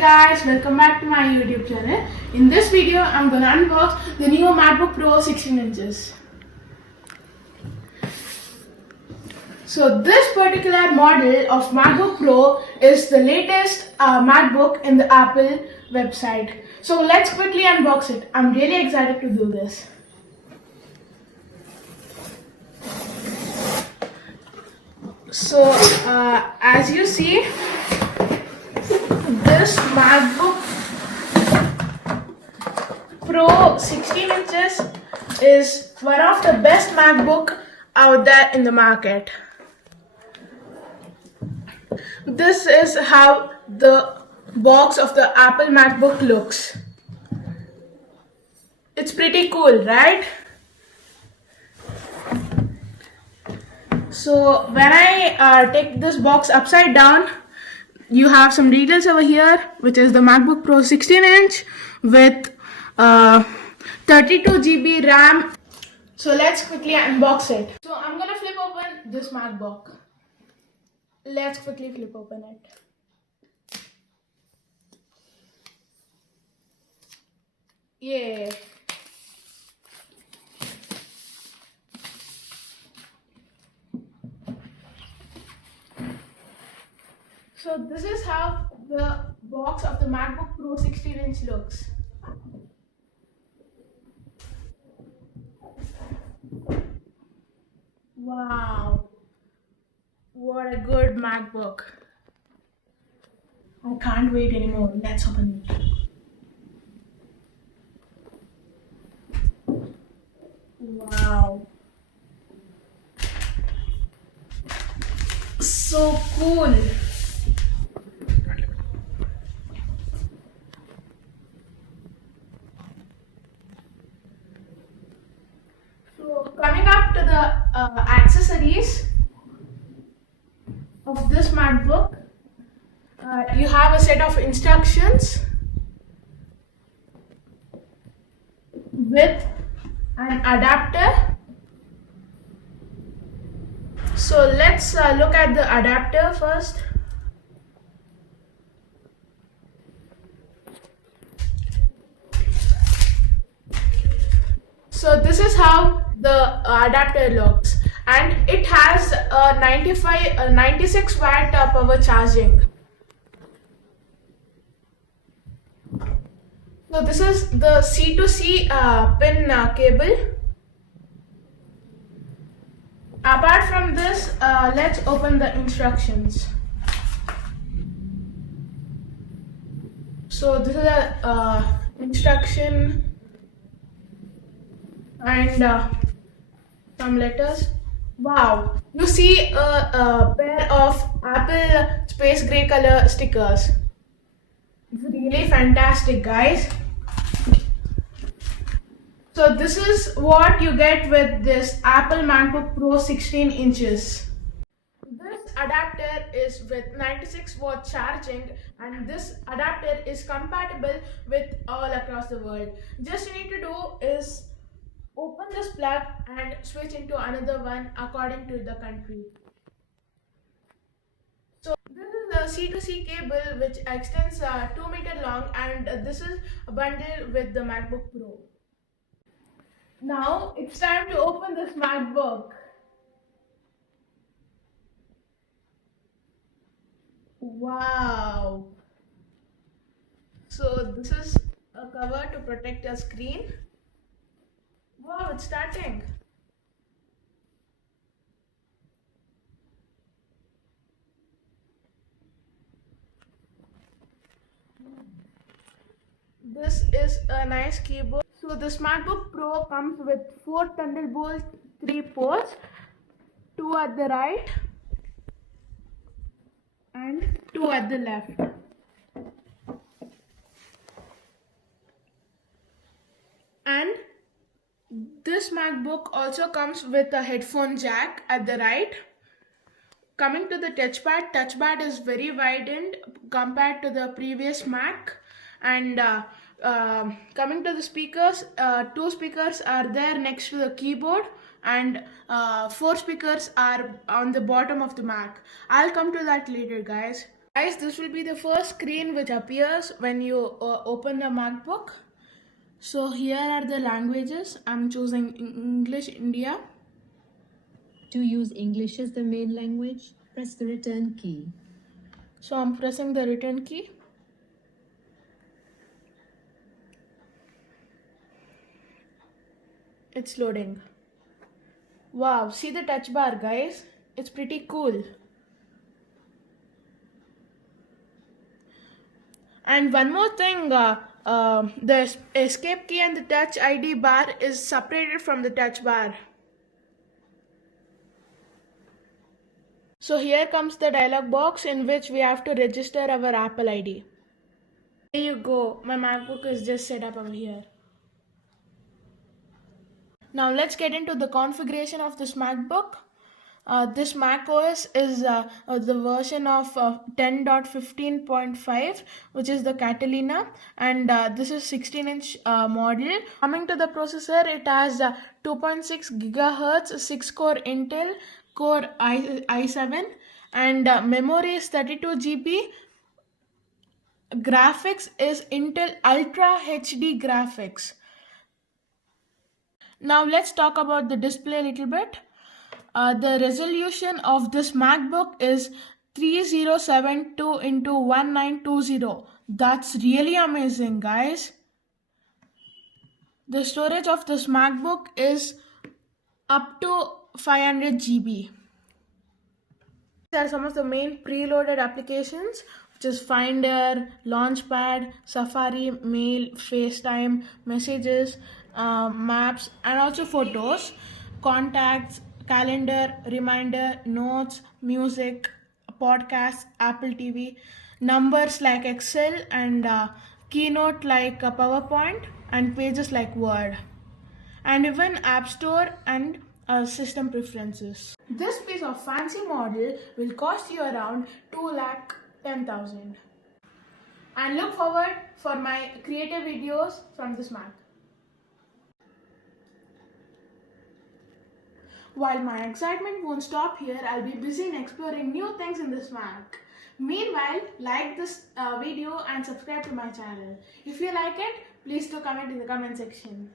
guys, welcome back to my YouTube channel. In this video, I'm gonna unbox the new MacBook Pro 16 inches. So this particular model of MacBook Pro is the latest MacBook in the Apple website. So let's quickly unbox it. I'm really excited to do this. So as you see, this MacBook Pro 16 inches is one of the best MacBook out there in the market. This is how the box of the Apple MacBook looks. It's pretty cool, right? So when I take this box upside down, you have some details over here, which is the MacBook Pro 16 inch with 32 GB RAM. So let's quickly unbox it. So I'm gonna flip open this MacBook. Let's quickly flip open it. Yeah. So this is how the box of the MacBook Pro 16 inch looks. Wow, what a good MacBook. I can't wait anymore. Let's open it. Wow. So cool. So coming up to the accessories of this MacBook, you have a set of instructions with an adapter. So let's look at the adapter first. So this is how the adapter looks, and it has a 96 watt power charging. So this is the C2C pin cable. Apart from this, let's open the instructions. So this is a instruction and some letters. Wow, you see a pair of Apple space gray color stickers. It's really fantastic, guys. So this is what you get with this Apple MacBook Pro 16 inches. This adapter is with 96 watt charging, and this adapter is compatible with all across the world. Just you need to do is open this plug and switch into another one according to the country. So this is a C2C cable which extends 2 meter long, and this is bundled with the MacBook Pro. Now it's time to open this MacBook. Wow. So this is a cover to protect your screen. Wow, it's starting. This is a nice keyboard. So this MacBook Pro comes with 4 Thunderbolt 3 ports, 2 at the right and 2 at the left. And this MacBook also comes with a headphone jack at the right. Coming to the touchpad is very widened compared to the previous Mac. And coming to the speakers, 2 speakers are there next to the keyboard, and 4 speakers are on the bottom of the Mac. I'll come to that later, guys. Guys, this will be the first screen which appears when you open the MacBook. So here are the languages. I'm choosing English India. To use English as the main language, press the return key. So I'm pressing the return key. It's loading. Wow, see the touch bar, guys? It's pretty cool. And one more thing, the escape key and the touch ID bar is separated from the touch bar. So here comes the dialog box in which we have to register our Apple ID. Here you go, my MacBook is just set up over here. Now let's get into the configuration of this MacBook. This Mac OS is the version of 10.15.5, which is the Catalina, and this is 16-inch model. Coming to the processor, it has 2.6 gigahertz 6-core Intel Core i7, and memory is 32 GB. Graphics is Intel Ultra HD graphics. Now let's talk about the display a little bit. The resolution of this MacBook is 3072 into 1920. That's really amazing, guys. The storage of this MacBook is up to 500 GB. These are some of the main preloaded applications, which is Finder, Launchpad, Safari, Mail, FaceTime, Messages, Maps, and also Photos, Contacts, Calendar, Reminder, Notes, Music, Podcasts, Apple TV, numbers like Excel, and Keynote like PowerPoint, and pages like Word, and even App Store and system preferences. This piece of fancy model will cost you around 2,10,000. And look forward for my creative videos from this Mac. While my excitement won't stop here, I'll be busy in exploring new things in this Mac. Meanwhile, like this video and subscribe to my channel. If you like it, please do comment in the comment section.